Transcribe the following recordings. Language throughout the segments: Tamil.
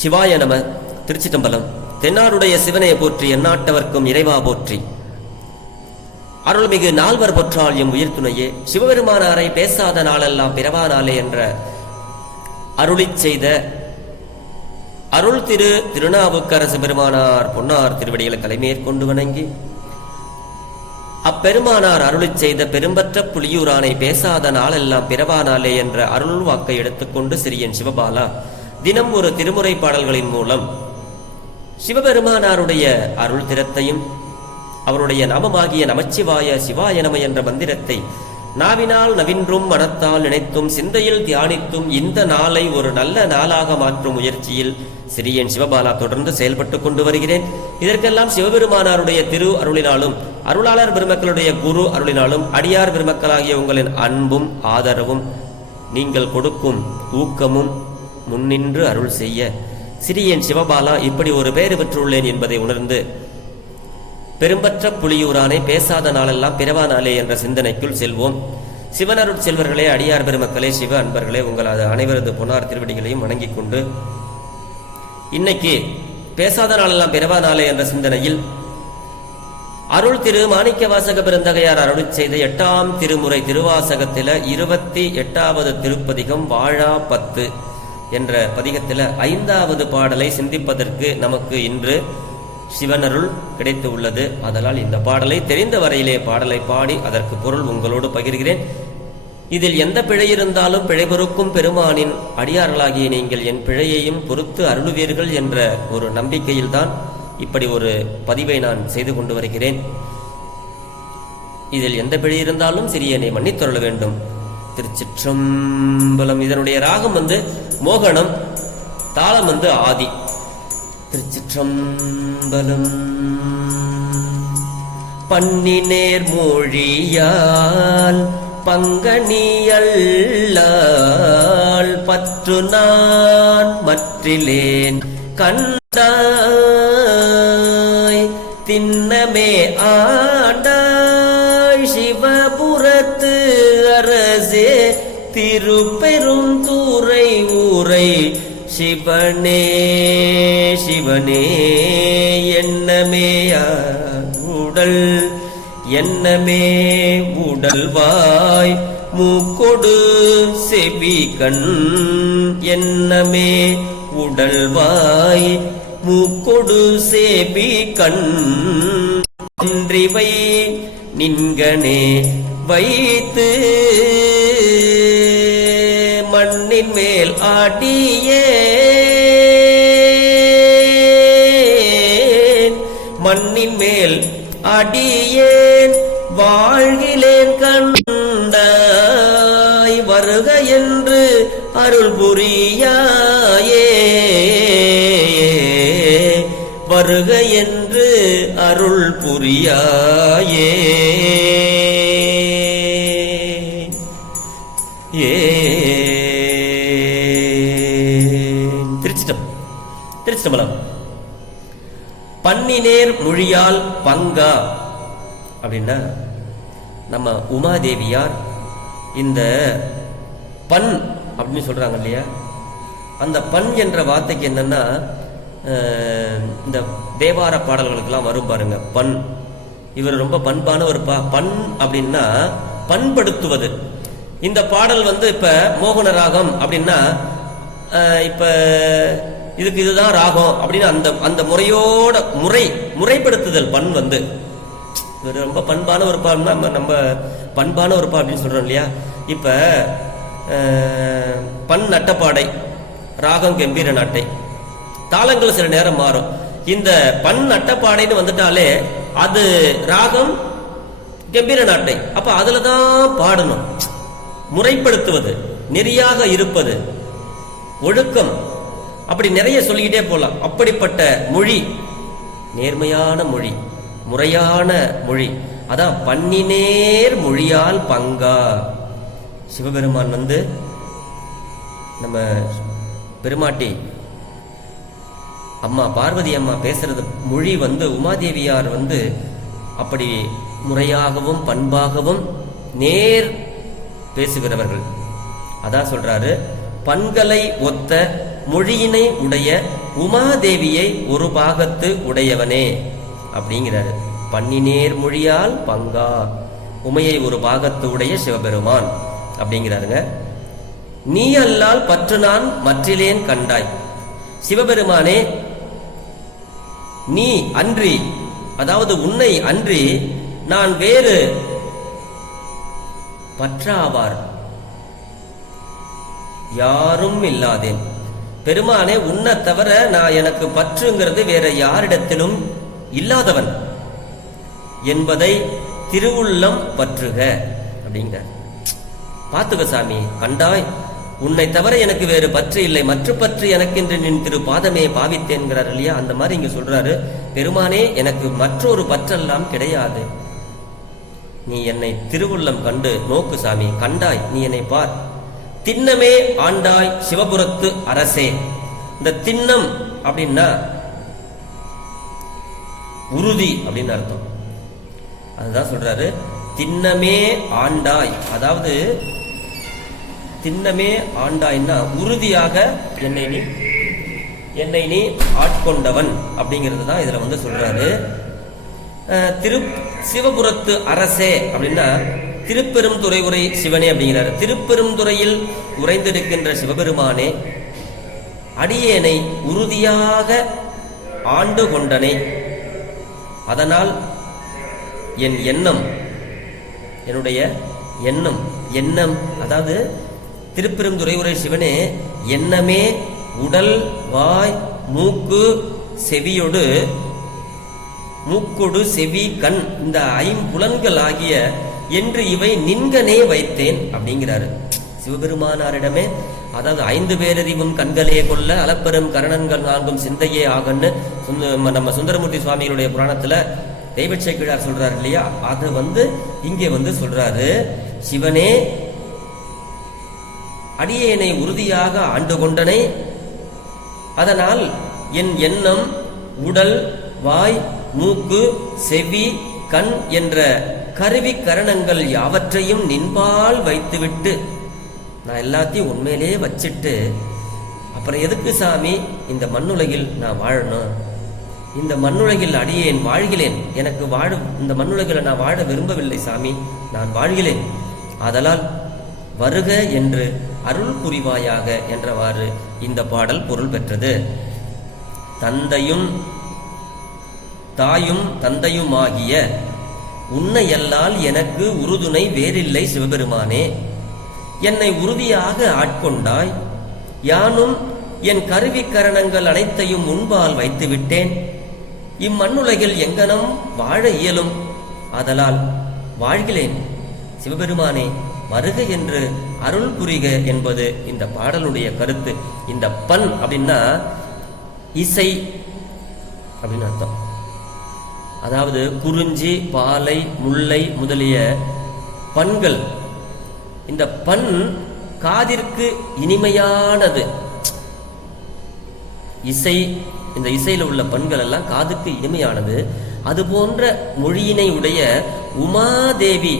சிவாய நம. திருச்சிட்டம்பலம். தென்னாடுடைய சிவனையை போற்றி, எந்நாட்டவர்க்கும் இறைவா போற்றி. அருள்மிகு நால்வர் பொற்றால் எம் உயிர்த்துணையே. சிவபெருமானாரை பேசாத நாளெல்லாம் பிறவா நாளே என்ற அருளிச் செய்த அருள் திரு திருநாவுக்கரசு பெருமானார் பொன்னார் திருவடிகளை தலைமேற்கொண்டு வணங்கி, அப்பெருமானார் அருளிச் செய்த பெரும்பற்ற புலியூரானை பேசாத நாளெல்லாம் பிறவா நாளே என்ற அருள் வாக்கை எடுத்துக்கொண்டு சிறியன் சிவபாலா தினம் ஒரு திருமுறை பாடல்களின் மூலம் சிவபெருமானாருடைய அருள் திறத்தையும் அவருடைய நாமமாகிய நமச்சிவாய சிவாய நம என்ற மந்திரத்தை நாவினால் நவின்றும் மனத்தால் நினைத்தும் சிந்தையில் தியானித்தும் இந்த நாளை ஒரு நல்ல நாளாக மாற்றும் முயற்சியில் சிறியன் சிவபாலா தொடர்ந்து செயல்பட்டு கொண்டு வருகிறேன். இதற்கெல்லாம் சிவபெருமானாருடைய திரு அருளினாலும் அருளாளர் பெருமக்களுடைய குரு அருளினாலும் அடியார் பெருமக்களாகிய உங்களின் அன்பும் ஆதரவும் நீங்கள் கொடுக்கும் ஊக்கமும் முன்னின்று அருள் செய்ய சிறியன் சிவபாலா இப்படி ஒரு பெயர் பெற்றுள்ளேன் என்பதை உணர்ந்து பெரும்பற்ற புலியூரானை பேசாத நாளெல்லாம் பிறவா நாளே என்ற சிந்தனைக்குள் செல்வோம். சிவனருட் செல்வர்களே, அடியார் பெருமக்களே, சிவ அன்பர்களே, உங்களது அனைவரது பொன்னார் திருவடிகளையும் வணங்கிக் கொண்டு இன்னைக்கு பேசாத நாளெல்லாம் பிறவா நாளே என்ற சிந்தனையில் அருள் திரு மாணிக்க வாசக பெருந்தகையார் அருள் செய்த 8ஆம் திருமுறை திருவாசகத்தில 28வது திருப்பதிகம் வாழா 10 என்ற பதிகத்தில 5வது பாடலை சிந்திப்பதற்கு நமக்கு இன்று சிவனருள் கிடைத்து உள்ளது. அதனால் இந்த பாடலை தெரிந்த வரையிலே பாடலை பாடி அதற்கு பொருள் உங்களோடு பகிர்கிறேன். இதில் எந்த பிழை இருந்தாலும் பிழை பொறுக்கும் பெருமானின் அடியார்களாகிய நீங்கள் என் பிழையையும் பொறுத்து அருளுவீர்கள் என்ற ஒரு நம்பிக்கையில்தான் இப்படி ஒரு பதிவை நான் செய்து கொண்டு வருகிறேன். இதில் எந்த பிழை இருந்தாலும் சிறியனை மன்னித்தருள வேண்டும். திருச்சிற்றம்பலம். இதனுடைய ராகம் மோகனம், தாளம் ஆதி. திருச்சிற்றம்பலம். பன்னினேர் மொழியால் பங்கனியல்லால் பற்று நான் மற்றிலேன் கண்டாய் திண்ணமே ஆண்டாய் சிவபுரத்து அரசே திருப்பெரும் தூரை ஊரை சிவனே சிவனே எண்ணமே உடல் எண்ணமே உடல்வாய் மூக்கொடு செவி கண் எண்ணமே உடல்வாய் மூக்கொடு செவி கண் என்றிவை நின்கனே வைத்து மண்ணின் மேல் ஆடியே மண்ணின் மேல் அடியேன் வாழ்கிலேன் கண்டாய் வருக என்று அருள் புரியாயே வருக என்று அருள் புரியாயே. திருச்சிட்டம்பலம். பன்னினேர் மொழியால் பங்கா அப்படின்னா நம்ம உமாதேவியார் இந்த பண் அப்படின்னு சொல்றாங்க இல்லையா, அந்த பண் என்ற வார்த்தைக்கு என்னன்னா இந்த தேவார பாடல்களுக்கெல்லாம் வரும் பாருங்க பண். இவர் ரொம்ப பண்பான ஒரு பண் அப்படின்னா பண்படுத்துவது. இந்த பாடல் இப்ப மோகன ராகம் அப்படின்னா இப்ப இதுக்கு இதுதான் ராகம் அப்படின்னு அந்த அந்த முறையோட முறைப்படுத்துதல் பண் இவர் ரொம்ப பண்பான ஒரு பாடல்னா நம்ம பண்பான ஒரு பா அப்படின்னு சொல்றோம் இல்லையா. இப்ப பண் நட்டப்பாடை, ராகம் கம்பீர நாட்டை, தாளங்கள் சில நேரம் மாறும். இந்த பண் நட்டப்பாடைன்னு வந்துட்டாலே அது ராகம் கம்பீர நாட்டை. அப்ப அதுலதான் பாடணும். முறைப்படுத்துவது, நெறியாக இருப்பது, ஒழுக்கம், அப்படி நிறைய சொல்லிக்கிட்டே போலாம். அப்படிப்பட்ட மொழி, நேர்மையான மொழி, முறையான மொழி. அதான் பன்னினேர் மொழியால் பங்கா. சிவபெருமான் நம்ம பெருமாட்டி அம்மா பார்வதி அம்மா பேசுறது மொழி உமாதேவியார் அப்படி முறையாகவும் பண்பாகவும் நேர் பேசுகிறவர்கள். அதான் சொல்றாரு, பண்களை ஒத்த மொழியினை உடைய உமாதேவியை ஒரு பாகத்து உடையவனே அப்படிங்கிறாரு. பன்னினேர் மொழியால் பங்கா, உமையை ஒரு பாகத்து உடைய சிவபெருமான் அப்படிங்கிறாருங்க. நீ அல்லால் பற்று நான் மற்றிலேன் கண்டாய். சிவபெருமானே, நீ அன்றி, அதாவது உன்னை அன்றி நான் வேறு பற்றாவார் யாரும் இல்லாதேன். பெருமானே, உன்னை தவிர நான் எனக்கு பற்றுங்கிறது வேற யாரிடத்திலும் இல்லாதவன் என்பதை திருவுள்ளம் பற்றுக அப்படிங்கிற. பாத்துக சாமி, கண்டாய், உன்னை தவிர எனக்கு வேறு பற்று இல்லை, மற்ற பற்று எனக்கென்று நின் திரு பாதமே பாவித்தேன்கிறார் இல்லையா? அந்த மாதிரி இங்க சொல்றாரு, பெருமானே எனக்கு மற்றொரு பற்றெல்லாம் கிடையாது. நீ என்னை திருவுள்ளம் கண்டு நோக்கு சாமி, கண்டாய், நீ என்னை பார். திண்ணமே ஆண்டாய் சிவபுரத்து அரசே. இந்த திண்ணம் அப்படின்னா உறுதி அப்படின்னு அர்த்தம். அதுதான் சொல்றாரு, திண்ணமே ஆண்டாய். அதாவது திண்ணமே ஆண்டாய்னா உறுதியாக என்னை நீ ஆட்கொண்டவன் அப்படிங்கிறது தான் இதுல சொல்றாரு. சிவபுரத்து அரசே அப்படின்னா திருப்பெருந்துறை உரை சிவனே அப்படிங்கிறார். திருப்பெருந்துறையில் உறைந்திருக்கின்ற சிவபெருமானே, அடியேனை உறுதியாக ஆண்டு கொண்டனே. அதனால் என் எண்ணம், என்னுடைய எண்ணம் அதாவது திருப்பெருந்துறை உரை சிவனே, எண்ணமே உடல் வாய் மூக்கு செவியொடு, மூக்கொடு செவி கண், இந்த ஐம்புலன்கள் ஆகிய என்று இவை நின்கனே வைத்தேன் அப்படிங்கிறாரு சிவபெருமானாரிடமே. அதாவது 5 பேரறிவும் கண்களே கொள்ள அலப்பெரும் கரணங்கள் 4 சிந்தையே ஆகன்னு நம்ம சுந்தரமூர்த்தி சுவாமிகளுடைய புராணத்துல தெய்வச்சேக்கிழார் சொல்றாரு இல்லையா? அது இங்கே சொல்றாரு, சிவனே அடியேனை உறுதியாக ஆண்டு கொண்டனை. அதனால் என் எண்ணம் உடல் வாய் மூக்கு செவி கண் என்ற கருவி கரணங்கள் யாவற்றையும் நின்பால் வைத்துவிட்டு, நான் எல்லாத்தையும் உண்மையிலே வச்சிட்டு அப்புறம் எதுக்கு சாமி இந்த மண்ணுலகில் நான் வாழணும்? இந்த மண்ணுலகில் அடியேன் வாழ்கிறேன், எனக்கு இந்த மண்ணுலகில் நான் வாழ விரும்பவில்லை சாமி, நான் வாழ்கிறேன். ஆதலால் வருக என்று அருள் புரிவாயாக என்றவாறு இந்த பாடல் பொருள் பெற்றது. தந்தையும் தாயும் தந்தையுமாகிய உன்னையல்லால் எனக்கு உறுதுணை வேறில்லை சிவபெருமானே. என்னை உறுதியாக ஆட்கொண்டாய். யானும் என் கருவி கரணங்கள் அனைத்தையும் முன்பால் வைத்து விட்டேன். இம்மண்ணுலகில் எங்கனம் வாழ இயலும். ஆதலால் வாழ்கிறேன். சிவபெருமானே, வருக என்று அருள் புரிக என்பது இந்த பாடலுடைய கருத்து. இந்த பண் அப்படின்னா இசை அப்படின்னு அர்த்தம். அதாவது குறிஞ்சி பாலை முல்லை முதலிய பண்கள். இந்த பண் காதிற்கு இனிமையானது. இசை, இந்த இசையில உள்ள பண்கள் எல்லாம் காதுக்கு இனிமையானது. அது போன்ற மொழியினை உடைய உமாதேவி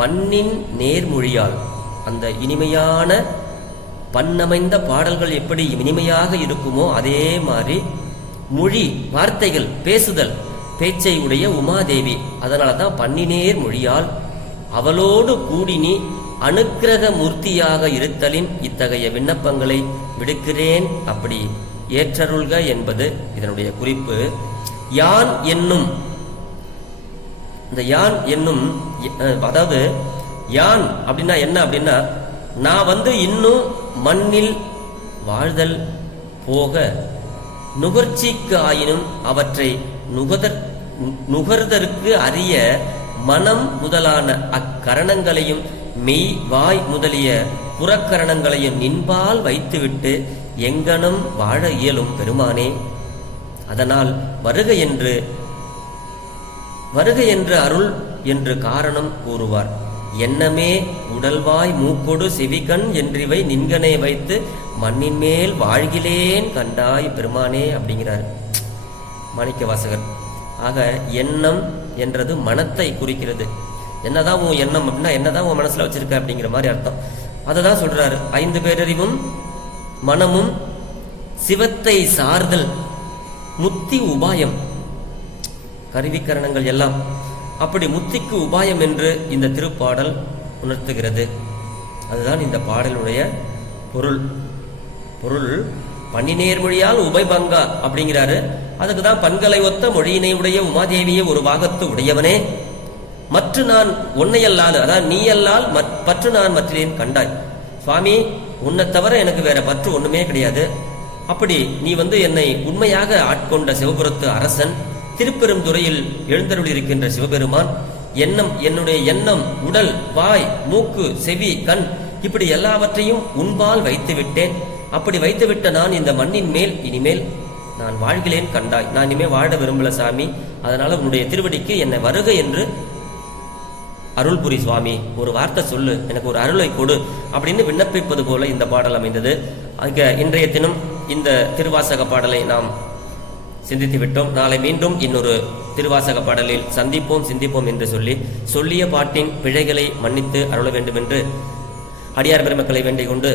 பண்ணின் நேர்மொழியால், அந்த இனிமையான பண்ணமைந்த பாடல்கள் எப்படி இனிமையாக இருக்குமோ அதே மாதிரி மொழி, வார்த்தைகள், பேசுதல், பேச்சை உடைய உமாதேவி. அதனாலதான் பன்னினேர் மொழியால் அவளோடு கூடி நீ அனுக்கிரக மூர்த்தியாக இருத்தலின் இத்தகைய விண்ணப்பங்களை விடுக்கிறேன், அப்படி ஏற்றருள்க என்பது இதனுடைய குறிப்பு. யான் என்னும், இந்த யான் என்னும், அதாவது யான் அப்படின்னா என்ன அப்படின்னா, நான் இன்னும் மண்ணில் வாழ்தல் போக நுகர்ச்சிக்கு ஆயினும் அவற்றை நுகர்தற்கு அறிய மனம் முதலான அக்கரணங்களையும் மெய் வாய் முதலிய புறக்கரணங்களையும் நின்பால் வைத்துவிட்டு எங்கனம் வாழ இயலும் பெருமானே. அதனால் வருக என்று அருள் என்று காரணம் கூறுவார். எண்ணமே உடல்வாய் மூக்கொடு செவிகண் என்றிவை நின்கனை வைத்து மண்ணின் மேல் வாழ்கிலேன் கண்டாய் பெருமானே அப்படிங்கிறார் மாணிக்க வாசகர். ஆக எண்ணம் என்றது மனத்தை குறிக்கிறது. என்னதான் உன் எண்ணம் அப்படின்னா என்னதான் உன் மனசுல வச்சிருக்க அப்படிங்கிற மாதிரி அர்த்தம். அதை தான் சொல்றாரு. 5 பேரறிவும் மனமும் சிவத்தை சார்தல், முத்தி உபாயம், கருவிக்கரணங்கள் எல்லாம் அப்படி முத்திக்கு உபாயம் என்று இந்த திருப்பாடல் உணர்த்துகிறது. அதுதான் இந்த பாடலுடைய பொருள். பன்னிநேர்மொழியால் உபைபங்கா அப்படிங்கிறாரு. அதுக்கு தான் பண்களை ஒத்த மொழியினை உடைய உமாதேவியே ஒரு பாகத்து உடையவனே, மற்ற நான் உன்னையல்லாது, அதான் நீ அல்லால் பற்று நான் மற்றேன் கண்டாய். சுவாமி, உன்னை தவிர எனக்கு வேற பற்று ஒண்ணுமே கிடையாது. அப்படி நீ என்னை உண்மையாக ஆட்கொண்ட சிவபுரத்து அரசன், திருப்பெருந்துறையில் எழுந்தருள் இருக்கின்ற சிவபெருமான், என்னுடைய எண்ணம், உடல், வாய், மூக்கு, செவி, கண் இப்படி எல்லாவற்றையும் உன்பால் வைத்து விட்டேன். அப்படி வைத்துவிட்ட நான் இந்த மண்ணின் மேல் இனிமேல் நான் வாழ்கிறேன் கண்டாய். நான் இனிமேல் வாழ விரும்பல சாமி, அதனால உன்னுடைய திருவடிக்கு என்னை வருக என்று அருள் புரி சுவாமி, ஒரு வார்த்தை சொல்லு, எனக்கு ஒரு அருளை கொடு அப்படின்னு விண்ணப்பிப்பது போல இந்த பாடல் அமைந்தது. இன்றைய தினம் இந்த திருவாசக பாடலை நாம் சிந்தித்து விட்டோம். நாளை மீண்டும் இன்னொரு திருவாசக பாடலில் சந்திப்போம் சிந்திப்போம் என்று சொல்லிய பாட்டின் பிழைகளை மன்னித்து அருள வேண்டும் என்று அடியார் பெருமக்களை வேண்டிக் கொண்டு,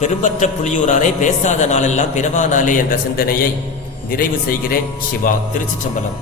பெரும்பற்ற புலியூரானே பேசாத நாளெல்லாம் பிறவா நாளே என்ற சிந்தனையை நிறைவு செய்கிறேன். சிவா. திருச்சிற்றம்பலம்.